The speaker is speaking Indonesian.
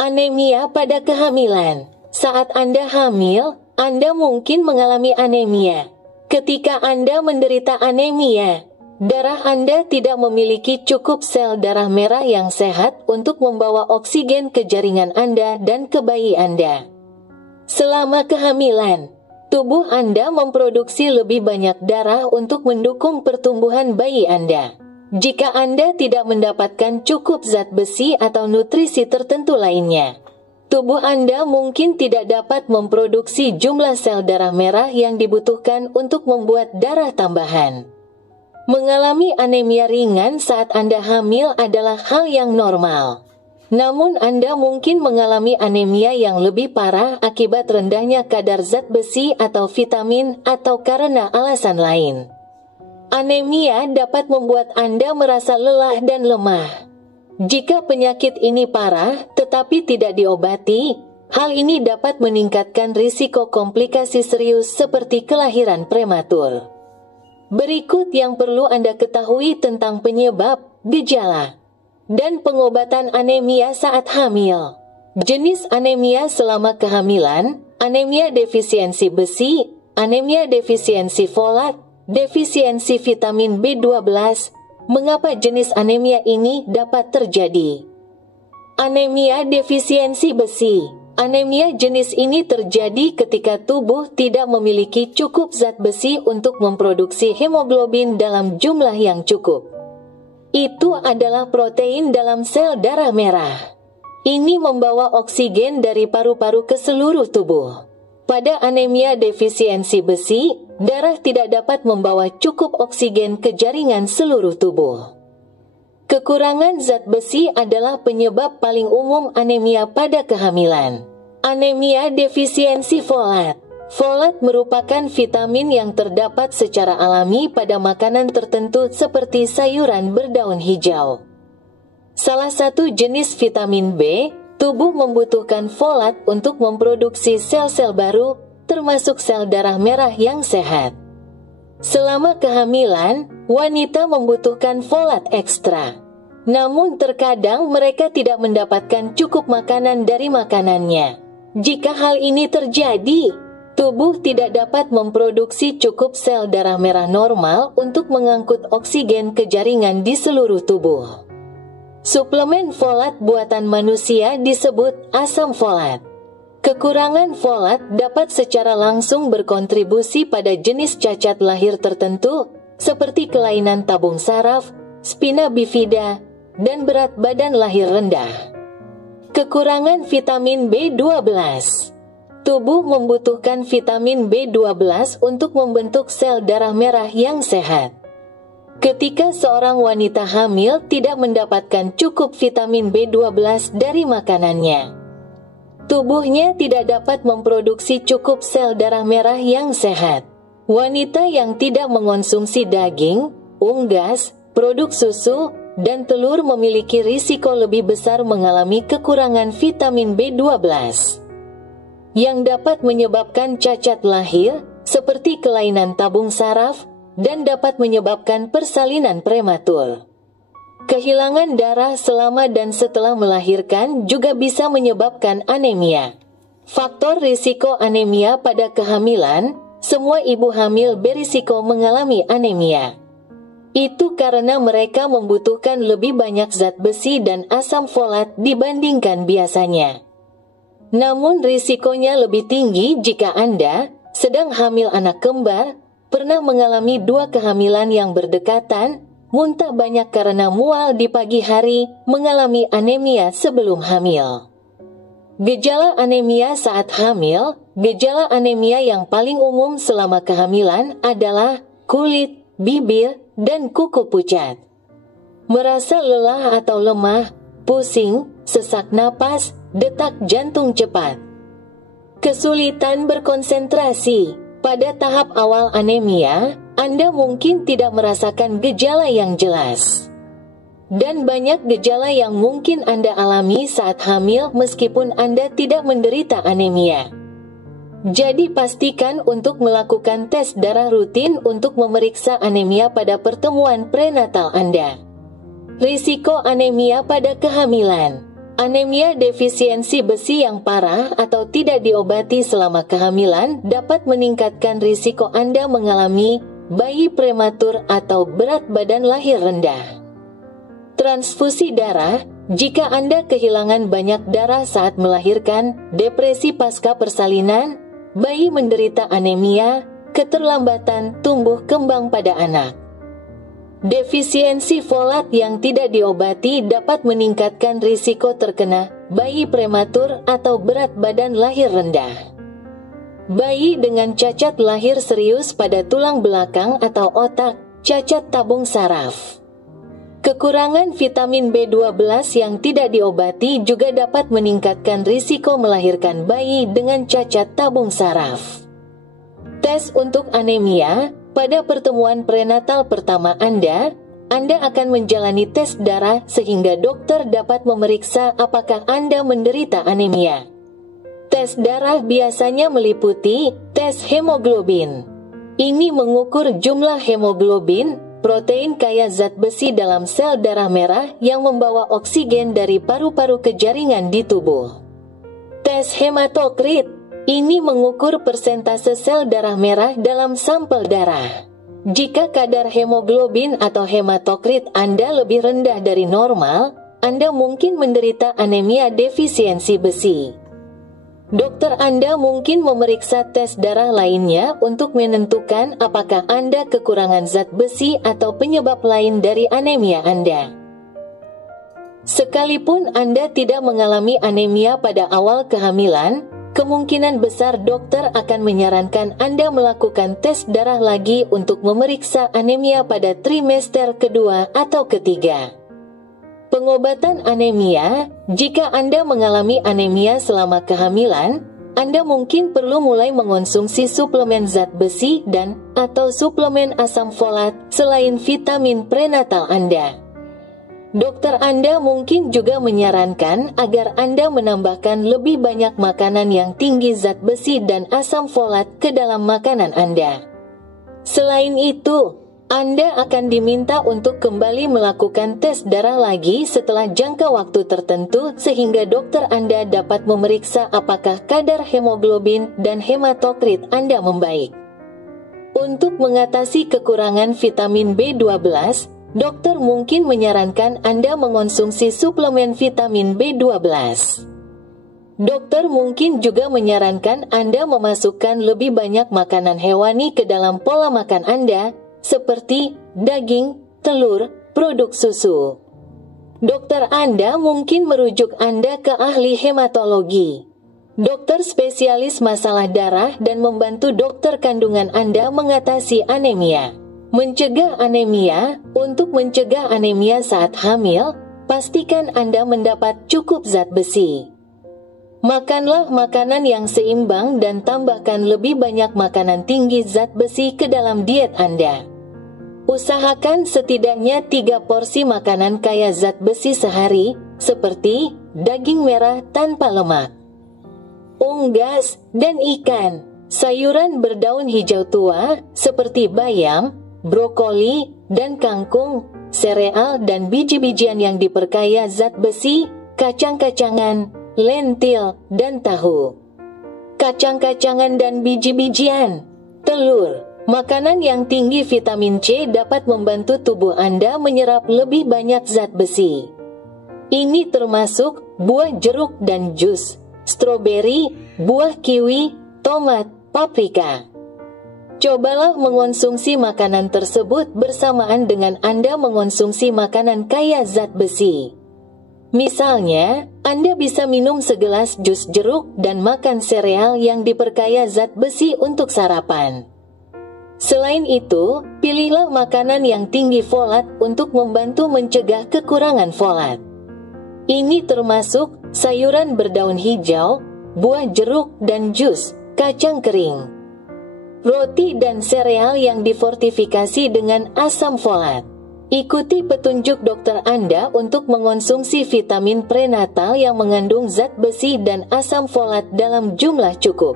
Anemia pada kehamilan. Saat Anda hamil, Anda mungkin mengalami anemia. Ketika Anda menderita anemia, darah Anda tidak memiliki cukup sel darah merah yang sehat untuk membawa oksigen ke jaringan Anda dan ke bayi Anda. Selama kehamilan, tubuh Anda memproduksi lebih banyak darah untuk mendukung pertumbuhan bayi Anda. Jika Anda tidak mendapatkan cukup zat besi atau nutrisi tertentu lainnya, tubuh Anda mungkin tidak dapat memproduksi jumlah sel darah merah yang dibutuhkan untuk membuat darah tambahan. Mengalami anemia ringan saat Anda hamil adalah hal yang normal. Namun Anda mungkin mengalami anemia yang lebih parah akibat rendahnya kadar zat besi atau vitamin atau karena alasan lain. Anemia dapat membuat Anda merasa lelah dan lemah. Jika penyakit ini parah tetapi tidak diobati, hal ini dapat meningkatkan risiko komplikasi serius seperti kelahiran prematur. Berikut yang perlu Anda ketahui tentang penyebab, gejala, dan pengobatan anemia saat hamil. Jenis anemia selama kehamilan, anemia defisiensi besi, anemia defisiensi folat, defisiensi vitamin B12. Mengapa jenis anemia ini dapat terjadi? Anemia defisiensi besi. Anemia jenis ini terjadi ketika tubuh tidak memiliki cukup zat besi untuk memproduksi hemoglobin dalam jumlah yang cukup. Itu adalah protein dalam sel darah merah. Ini membawa oksigen dari paru-paru ke seluruh tubuh. Pada anemia defisiensi besi, darah tidak dapat membawa cukup oksigen ke jaringan seluruh tubuh. Kekurangan zat besi adalah penyebab paling umum anemia pada kehamilan. Anemia defisiensi folat. Folat merupakan vitamin yang terdapat secara alami pada makanan tertentu seperti sayuran berdaun hijau. Salah satu jenis vitamin B, tubuh membutuhkan folat untuk memproduksi sel-sel baru, termasuk sel darah merah yang sehat. Selama kehamilan, wanita membutuhkan folat ekstra. Namun terkadang mereka tidak mendapatkan cukup makanan dari makanannya. Jika hal ini terjadi, tubuh tidak dapat memproduksi cukup sel darah merah normal untuk mengangkut oksigen ke jaringan di seluruh tubuh. Suplemen folat buatan manusia disebut asam folat. Kekurangan folat dapat secara langsung berkontribusi pada jenis cacat lahir tertentu, seperti kelainan tabung saraf, spina bifida, dan berat badan lahir rendah. Kekurangan vitamin B12. Tubuh membutuhkan vitamin B12 untuk membentuk sel darah merah yang sehat. Ketika seorang wanita hamil tidak mendapatkan cukup vitamin B12 dari makanannya, tubuhnya tidak dapat memproduksi cukup sel darah merah yang sehat. Wanita yang tidak mengonsumsi daging, unggas, produk susu, dan telur memiliki risiko lebih besar mengalami kekurangan vitamin B12, yang dapat menyebabkan cacat lahir, seperti kelainan tabung saraf, dan dapat menyebabkan persalinan prematur. Kehilangan darah selama dan setelah melahirkan juga bisa menyebabkan anemia. Faktor risiko anemia pada kehamilan, semua ibu hamil berisiko mengalami anemia. Itu karena mereka membutuhkan lebih banyak zat besi dan asam folat dibandingkan biasanya. Namun risikonya lebih tinggi jika Anda sedang hamil anak kembar, pernah mengalami 2 kehamilan yang berdekatan, muntah banyak karena mual di pagi hari, mengalami anemia sebelum hamil. Gejala anemia saat hamil. Gejala anemia yang paling umum selama kehamilan adalah kulit, bibir, dan kuku pucat. Merasa lelah atau lemah, pusing, sesak napas, detak jantung cepat. Kesulitan berkonsentrasi. Pada tahap awal anemia, Anda mungkin tidak merasakan gejala yang jelas. Dan banyak gejala yang mungkin Anda alami saat hamil meskipun Anda tidak menderita anemia. Jadi pastikan untuk melakukan tes darah rutin untuk memeriksa anemia pada pertemuan prenatal Anda. Risiko anemia pada kehamilan. Anemia defisiensi besi yang parah atau tidak diobati selama kehamilan dapat meningkatkan risiko Anda mengalami bayi prematur atau berat badan lahir rendah. Transfusi darah, jika Anda kehilangan banyak darah saat melahirkan, depresi pasca persalinan, bayi menderita anemia, keterlambatan tumbuh kembang pada anak. Defisiensi folat yang tidak diobati dapat meningkatkan risiko terkena bayi prematur atau berat badan lahir rendah. Bayi dengan cacat lahir serius pada tulang belakang atau otak, cacat tabung saraf. Kekurangan vitamin B12 yang tidak diobati juga dapat meningkatkan risiko melahirkan bayi dengan cacat tabung saraf. Tes untuk anemia. Pada pertemuan prenatal pertama Anda akan menjalani tes darah sehingga dokter dapat memeriksa apakah Anda menderita anemia. Tes darah biasanya meliputi tes hemoglobin. Ini mengukur jumlah hemoglobin, protein kaya zat besi dalam sel darah merah yang membawa oksigen dari paru-paru ke jaringan di tubuh. Tes hematokrit. Ini mengukur persentase sel darah merah dalam sampel darah. Jika kadar hemoglobin atau hematokrit Anda lebih rendah dari normal, Anda mungkin menderita anemia defisiensi besi. Dokter Anda mungkin memeriksa tes darah lainnya untuk menentukan apakah Anda kekurangan zat besi atau penyebab lain dari anemia Anda. Sekalipun Anda tidak mengalami anemia pada awal kehamilan, kemungkinan besar dokter akan menyarankan Anda melakukan tes darah lagi untuk memeriksa anemia pada trimester kedua atau ketiga. Pengobatan anemia, jika Anda mengalami anemia selama kehamilan, Anda mungkin perlu mulai mengonsumsi suplemen zat besi dan atau suplemen asam folat selain vitamin prenatal Anda. Dokter Anda mungkin juga menyarankan agar Anda menambahkan lebih banyak makanan yang tinggi zat besi dan asam folat ke dalam makanan Anda. Selain itu, Anda akan diminta untuk kembali melakukan tes darah lagi setelah jangka waktu tertentu sehingga dokter Anda dapat memeriksa apakah kadar hemoglobin dan hematokrit Anda membaik. Untuk mengatasi kekurangan vitamin B12, dokter mungkin menyarankan Anda mengonsumsi suplemen vitamin B12. Dokter mungkin juga menyarankan Anda memasukkan lebih banyak makanan hewani ke dalam pola makan Anda, seperti daging, telur, produk susu. Dokter Anda mungkin merujuk Anda ke ahli hematologi, dokter spesialis masalah darah dan membantu dokter kandungan Anda mengatasi anemia. Mencegah anemia. Untuk mencegah anemia saat hamil, pastikan Anda mendapat cukup zat besi. Makanlah makanan yang seimbang dan tambahkan lebih banyak makanan tinggi zat besi ke dalam diet Anda. Usahakan setidaknya 3 porsi makanan kaya zat besi sehari, seperti daging merah tanpa lemak, unggas, dan ikan. Sayuran berdaun hijau tua, seperti bayam, brokoli, dan kangkung, sereal dan biji-bijian yang diperkaya zat besi, kacang-kacangan, lentil, dan tahu. Kacang-kacangan dan biji-bijian, telur, makanan yang tinggi vitamin C dapat membantu tubuh Anda menyerap lebih banyak zat besi. Ini termasuk buah jeruk dan jus, stroberi, buah kiwi, tomat, paprika. Cobalah mengonsumsi makanan tersebut bersamaan dengan Anda mengonsumsi makanan kaya zat besi. Misalnya, Anda bisa minum segelas jus jeruk dan makan sereal yang diperkaya zat besi untuk sarapan. Selain itu, pilihlah makanan yang tinggi folat untuk membantu mencegah kekurangan folat. Ini termasuk sayuran berdaun hijau, buah jeruk dan jus, kacang kering, roti dan sereal yang difortifikasi dengan asam folat. Ikuti petunjuk dokter Anda untuk mengonsumsi vitamin prenatal yang mengandung zat besi dan asam folat dalam jumlah cukup.